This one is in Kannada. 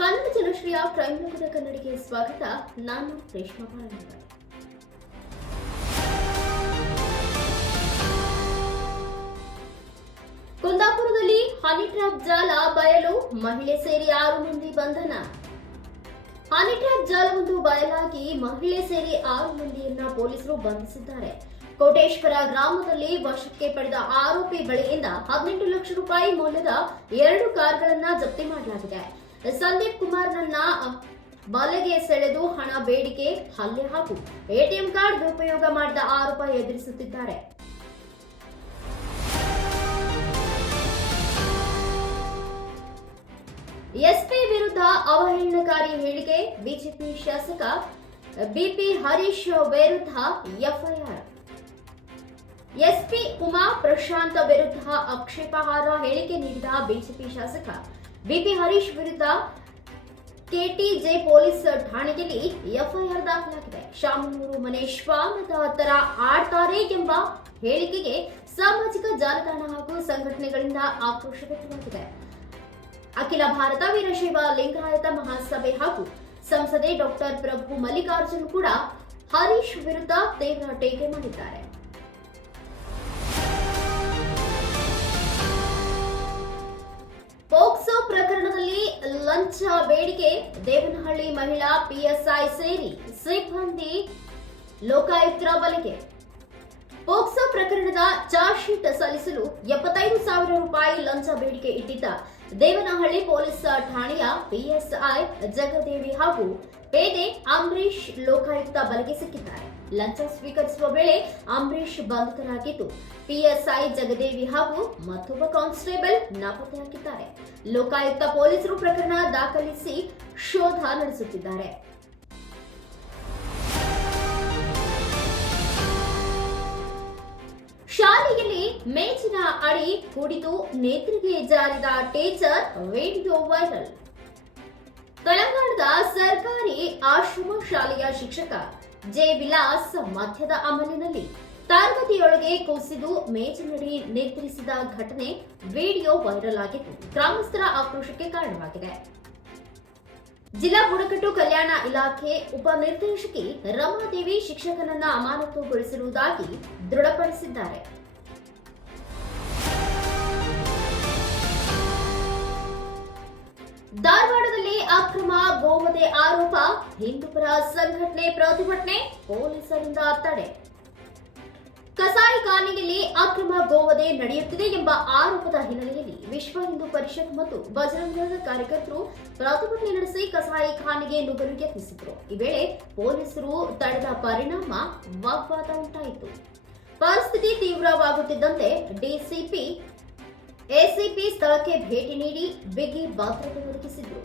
ಕನ್ನಡ ಜನಶ್ರೀಯ ಲೋಕದ ಕನ್ನಡಿಗೆ ಸ್ವಾಗತ. ನಾನು ರೇಷ್ಮಾ ಬಾಳನಗರ ಕುಂದಾಪುರದಲ್ಲಿ ಹನಿ ಜಾಲ ಬಯಲು ಮಹಿಳೆ ಸೇರಿ ಆರು ಮಂದಿ ಬಂಧನ. ಹನಿ ಟ್ರ್ಯಾಪ್ ಜಾಲವೊಂದು ಬಯಲಾಗಿ ಮಹಿಳೆ ಸೇರಿ ಆರು ಮಂದಿಯನ್ನ ಪೊಲೀಸರು ಬಂಧಿಸಿದ್ದಾರೆ. ಕೋಟೇಶ್ವರ ಗ್ರಾಮದಲ್ಲಿ ವಶಕ್ಕೆ ಪಡೆದ ಆರೋಪಿ ಬಳಿಯಿಂದ ಹದಿನೆಂಟು ಲಕ್ಷ ರೂಪಾಯಿ ಮೌಲ್ಯದ ಎರಡು ಕಾರ್ಗಳನ್ನ ಜಪ್ತಿ ಮಾಡಲಾಗಿದೆ. ಸಂದೀಪ್ ಕುಮಾರ್ನನ್ನ ಬಲೆಗೆ ಸೆಳೆದು ಹಣ ಬೇಡಿಕೆ, ಹಲ್ಲೆ ಹಾಗೂ ಎಟಿಎಂ ಕಾರ್ಡ್ ದುರುಪಯೋಗ ಮಾಡಿದ ಆರೋಪ ಎದುರಿಸುತ್ತಿದ್ದಾರೆ. ಎಸ್ಪಿ ವಿರುದ್ಧ ಅವಹೇಳನಕಾರಿ ಹೇಳಿಕೆ, ಬಿಜೆಪಿ ಶಾಸಕ ಬಿಪಿ ಹರೀಶ್ ವಿರುದ್ಧ ಎಫ್ಐಆರ್. ಎಸ್ಪಿ ಉಮಾ ಪ್ರಶಾಂತ್ ವಿರುದ್ಧ ಆಕ್ಷೇಪಾರ್ಹ ಹೇಳಿಕೆ ನೀಡಿದ ಬಿಜೆಪಿ ಶಾಸಕ ಬಿಪಿ ಹರೀಶ್ ವಿರುದ್ಧ ಕೆಟಿಜೆ ಪೊಲೀಸ್ ಠಾಣೆಯಲ್ಲಿ ಎಫ್ಐಆರ್ ದಾಖಲಾಗಿದೆ. ಶಾಮನೂರು ಮನೆ ಶ್ವಾನದ ತರ ಆಡ್ತಾರೆ ಎಂಬ ಹೇಳಿಕೆಗೆ ಸಾಮಾಜಿಕ ಜಾಲತಾಣ ಹಾಗೂ ಸಂಘಟನೆಗಳಿಂದ ಆಕ್ರೋಶ ವ್ಯಕ್ತವಾಗಿದೆ. ಅಖಿಲ ಭಾರತ ವೀರಶೈವ ಲಿಂಗಾಯತ ಮಹಾಸಭೆ ಹಾಗೂ ಸಂಸದೆ ಡಾಕ್ಟರ್ ಪ್ರಭು ಮಲ್ಲಿಕಾರ್ಜುನ್ ಕೂಡ ಹರೀಶ್ ವಿರುದ್ಧ ತೀವ್ರ ಟೀಕೆ ಮಾಡಿದ್ದಾರೆ. ಲಂಚ ಬೇಡಿಕೆ ದೇವನಹಳ್ಳಿ ಮಹಿಳಾ ಪಿಎಸ್ಐ ಸೇರಿ ಸಿಬ್ಬಂದಿ ಲೋಕಾಯುಕ್ತರ ಬಲೆಗೆ. ಪೋಕ್ಸೋ ಪ್ರಕರಣದ ಚಾರ್ಜ್ ಶೀಟ್ ಸಲ್ಲಿಸಲು ಎಪ್ಪತ್ತೈದು ಸಾವಿರ ರೂಪಾಯಿ ಲಂಚ ಬೇಡಿಕೆ ಇಟ್ಟಿದ್ದ ದೇವನಹಳ್ಳಿ ಪೊಲೀಸ್ ಠಾಣೆಯ ಪಿಎಸ್ಐ ಜಗದೇವಿ ಹಾಗೂ ಪೇದೆ ಅಂಬರೀಶ್ ಲೋಕಾಯುಕ್ತ ಬಲೆಗೆ ಸಿಕ್ಕಿದ್ದಾರೆ. ಲಂಚ ಸ್ವೀಕರಿಸುವ ವೇಳೆ ಅಂಬರೀಶ್ ಬಂಧಿತರಾಗಿದ್ದು, ಪಿಎಸ್ಐ ಜಗದೇವಿ ಹಾಗೂ ಮತ್ತೊಬ್ಬ ಕಾನ್ಸ್ಟೇಬಲ್ ನಾಪತ್ತೆಯಾಗಿದ್ದಾರೆ. ಲೋಕಾಯುಕ್ತ ಪೊಲೀಸರು ಪ್ರಕರಣ ದಾಖಲಿಸಿ ಶೋಧ ನಡೆಸುತ್ತಿದ್ದಾರೆ. ಮೇಜಿನ ಅಡಿ ಕುಡಿದು ನೇತ್ರಿಗೆ ಜಾರಿದ ಟೀಚರ್ ವಿಡಿಯೋ ವೈರಲ್. ತೆಲಂಗಾಣದ ಸರ್ಕಾರಿ ಆಶ್ರಮ ಶಾಲೆಯ ಶಿಕ್ಷಕ ಜೆ ವಿಲಾಸ್ ಮಧ್ಯದ ಅಮಲಿನಲ್ಲಿ ತರಗತಿಯೊಳಗೆ ಕುಸಿದು ಮೇಜಿನಡಿ ನಿದ್ರಿಸಿದ ಘಟನೆ ವಿಡಿಯೋ ವೈರಲ್ ಆಗಿದ್ದು ಗ್ರಾಮಸ್ಥರ ಆಕ್ರೋಶಕ್ಕೆ ಕಾರಣವಾಗಿದೆ. ಜಿಲ್ಲಾ ಬುಡಕಟ್ಟು ಕಲ್ಯಾಣ ಇಲಾಖೆ ಉಪನಿರ್ದೇಶಕಿ ರಮಾದೇವಿ ಶಿಕ್ಷಕನನ್ನ ಅಮಾನತುಗೊಳಿಸಿರುವುದಾಗಿ ದೃಢಪಡಿಸಿದ್ದಾರೆ. ಧಾರವಾಡದಲ್ಲಿ ಅಕ್ರಮ ಗೋವಧೆ ಆರೋಪ, ಹಿಂದೂಪರ ಸಂಘಟನೆ ಪ್ರತಿಭಟನೆ, ಪೊಲೀಸರಿಂದ ತಡೆ. ಕಸಾಯಿಖಾನೆಯಲ್ಲಿ ಅಕ್ರಮ ಗೋವಧೆ ನಡೆಯುತ್ತಿದೆ ಎಂಬ ಆರೋಪದ ಹಿನ್ನೆಲೆಯಲ್ಲಿ ವಿಶ್ವ ಹಿಂದೂ ಪರಿಷತ್ ಮತ್ತು ಬಜರಂಗ ಕಾರ್ಯಕರ್ತರು ಪ್ರತಿಭಟನೆ ನಡೆಸಿ ಕಸಾಯಿಖಾನೆಗೆ ನುಗ್ಗಲು ಯತ್ನಿಸಿದ್ರು. ಈ ವೇಳೆ ಪೊಲೀಸರು ತಡೆದ ಪರಿಣಾಮ ವಾಗ್ವಾದ ಉಂಟಾಯಿತು. ಪರಿಸ್ಥಿತಿ ತೀವ್ರವಾಗುತ್ತಿದ್ದಂತೆ ಡಿಸಿಪಿ ಎಸಿಪಿ ಸ್ಥಳಕ್ಕೆ ಭೇಟಿ ನೀಡಿ ಬಿಗಿ ಭದ್ರತೆ ಒದಗಿಸಿದ್ರು